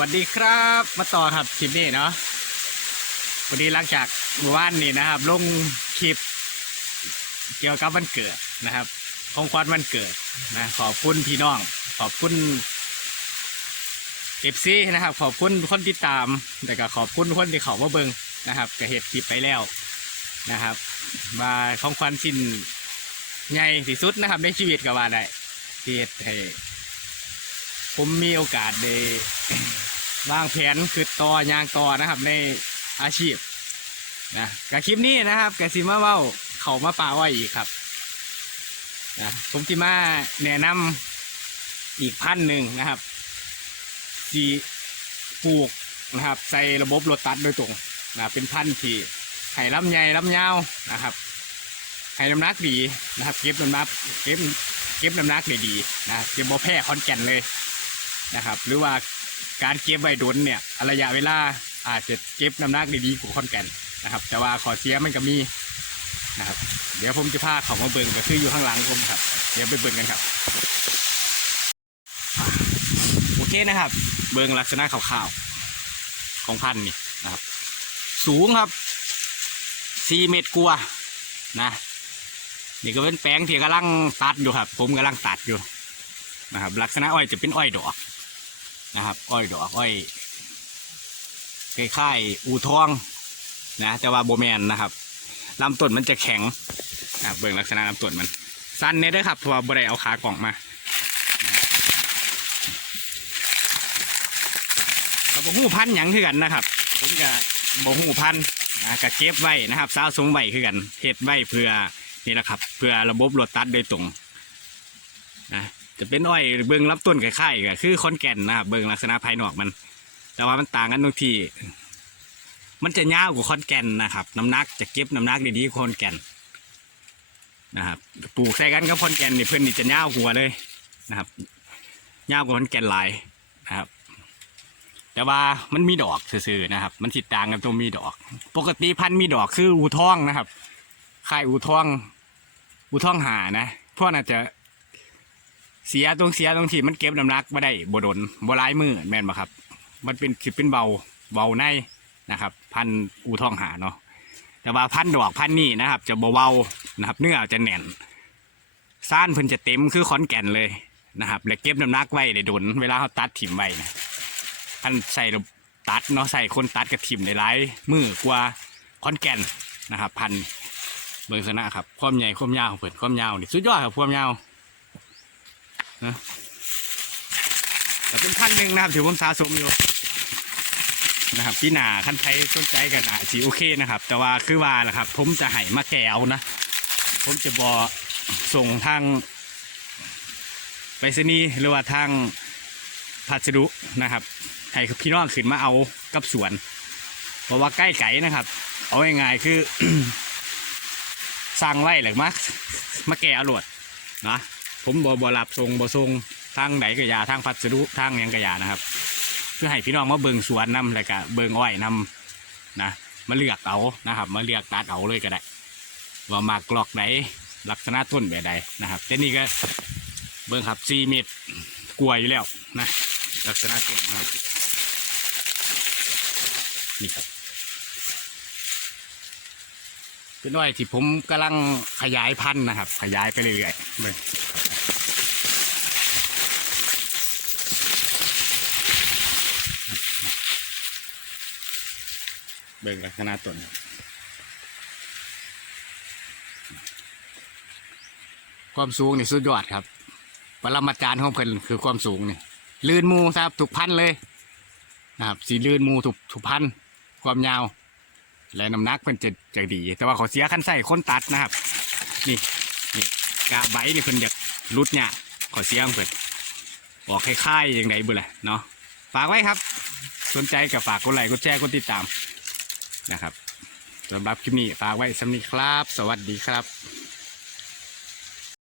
วัสดีครับ มาต่อครับคลิปนี้เนาะวันนี้หลังจากเมื่อวานนี้นะครับ ลงคลิป เกี่ยวกับวันเกิดนะครับของขวัญวันเกิดนะขอบคุณพี่น้อง ขอบคุณเอฟซีนะครับ ขอบคุณคนติดตาม แต่ก็ขอบคุณคนที่เขามาเบิงนะครับก็เหตุคลิปไปแล้วนะครับ มาของขวัญชิ้นใหญ่ที่สุดนะครับ ในชีวิตก็ว่าได้ที่เฮ็ดให้ผมมีโอกาสได้ วางแผนคือต่อยางต่อนะครับ ในอาชีพนะกับคลิปนี้นะครับกับซิมาเว้าเขามาป่าอ้อยอีกครับนะผมที่มาแนะนำอีกพันหนึ่งนะครับที่ปลูกนะครับ ใส่ระบบรตัดโดยตรงนะเป็นพันธุ์ที่ไข่ลำใหญ่ลำยาวนะครับไข่น้ำหนักดีนะครับ เก็บน้ำหนักเก็บเก็บน้ำหนักได้ดีนะเก็บบ่แพ้คอนแก่นเลยนะครับ หรือว่า การเก็บไว้ดุนเนี่ยระยะเวลาอาจจะเก็บน้ำหนักได้ดีกว่าคอนแก่นนะครับ แต่ว่าขอเสียมันก็มีนะครับ เดี๋ยวผมจะพาเขามาเบิ่งก็คืออยู่ข้างหลังผมครับ เดี๋ยวไปเบิ่งกันครับ โอเคนะครับ เบิ่งลักษณะขาวๆของพันธุ์นี่นะครับ สูงครับสี่เมตรกว่านะนี่ก็เป็นแปลงที่กำลังตัดอยู่ครับ ผมกำลังตัดอยู่นะครับ ลักษณะอ้อยจะเป็นอ้อยดอก นะครับ อ้อยดอกอ้อยคล้ายๆอูทองนะ แต่ว่าโบแมนนะครับลำต้นมันจะแข็งนะครับเบิ่งลักษณะลำต้นมัน สั้นเนี่ยด้วยครับเพราะว่าบ่ได้เอาขากล่องมาเราบ่หูพันหยังคือกันนะครับผมก็บ่หูพันนะก็เก็บไว้นะครับสาวสมไว้คือกันเฮ็ดไว้เพื่อนี่แหละครับ เพื่อระบบรถตัดโดยตรงนะ จะเป็นอ้อยเบิ้งรับต้นคล้ายๆก็คือคอนแก่นนะครับเบิ้งลักษณะภายนอกมัน แต่ว่ามันต่างกันตรงที่ มันจะยาวกว่าคอนแก่นนะครับน้ำหนักจะเก็บน้ำหนักได้ดีกว่าคอนแก่นนะครับปลูกใส่กันกับคอนแก่นนี่เพื่อนนี่จะยาวกว่าเลยนะครับยาวกว่าคอนแก่นหลายนะครับ แต่ว่ามันมีดอกซื่อๆนะครับ มันติดต่างกันตรงมีดอก ปกติพันธุ์มีดอกคืออูทองนะครับค่ายอูทองอูทองหานะพวกน่าจะ เสียตรงเสียตรงที่มันเก็บน้ำหนักไม่ได้บดนบลายมือแม่นบ่ครับ มันเป็นคือเป็นเบาเบาในนะครับ พันอูทองหาเนาะแต่ว่าพันดอกพันนี่นะครับ จะเบาๆนะครับ เนื้อจะแน่นซ่านเพิ่นจะเต็มคือขอนแก่นเลยนะครับ และเก็บน้ำหนักไว้ได้ดนเวลาเขาตัดถิ่มไว้นะท่านใส่ระตัดเนาะใส่คนตัดกับถิ่มได้หลายมือกว่าขอนแก่นนะครับ พันเบิร์สนะครับความใหญ่ความยาวเพิ่นความยาวนี่สุดยอดครับความยาว แต่เป็นขั้นหนึ่งนะครับถือผมสะสมอยู่นะครับพี่หนาขั้นไทยสนใจกันอะสีโอเคนะครับ แต่ว่าคือว่าแหละครับ ผมจะให้มาแกวนะ ผมจะบอส่งทางไปรษณีย์หรือว่าทางพัสดุนะครับ ให้พี่น้องขึ้นมาเอากับสวน เพราะว่าใกล้ไก่นะครับ เอาง่ายๆคือสร้างไว้หรือมามาแกเอาโหลดนะ ผมบอบรับทรงบอทรงทางไหนกระยาทางพัสดุทางยังกระยานะครับ เพื่อให้พี่น้องมาเบิงสวนนำแล้วก็เบิงอ้อยนำนะมาเลือกเอานะครับ มาเลือกตัดเอาเลยก็ได้ ว่ามากรอกไหนลักษณะต้นแบบใดนะครับแต่นี่ก็เบิงครับซีเมตรกลัวอยู่แล้วนะลักษณะต้นนะนี่ครับเป็นอ้อยที่ผมกำลังขยายพันธุ์นะครับ ขยายไปเรื่อยๆเบิ่ง เบิ่งลักษณะต้นความสูงนี่สุดยอดครับ ปรมาจารย์ของเพิ่นคือความสูงนี่ลื่นมูครับถูกพันเลยนะครับ สีลื่นมูถูกถูกพันความยาว และน้ำหนักเพิ่นจะจะดี แต่ว่าขอเสียขั้นใส่คนตัดนะครับ นี่นี่กะใบนี่เพิ่นอยากรุดเนี่ยขอเสียงเพิ่นบอกคล้ายๆอย่างไรบุแหละเนาะฝากไว้ครับ สนใจกับฝากกดไลค์กดแชร์กดติดตาม นะครับสำหรับคลิปนี้ฝากไว้สำนีครับ สวัสดีครับ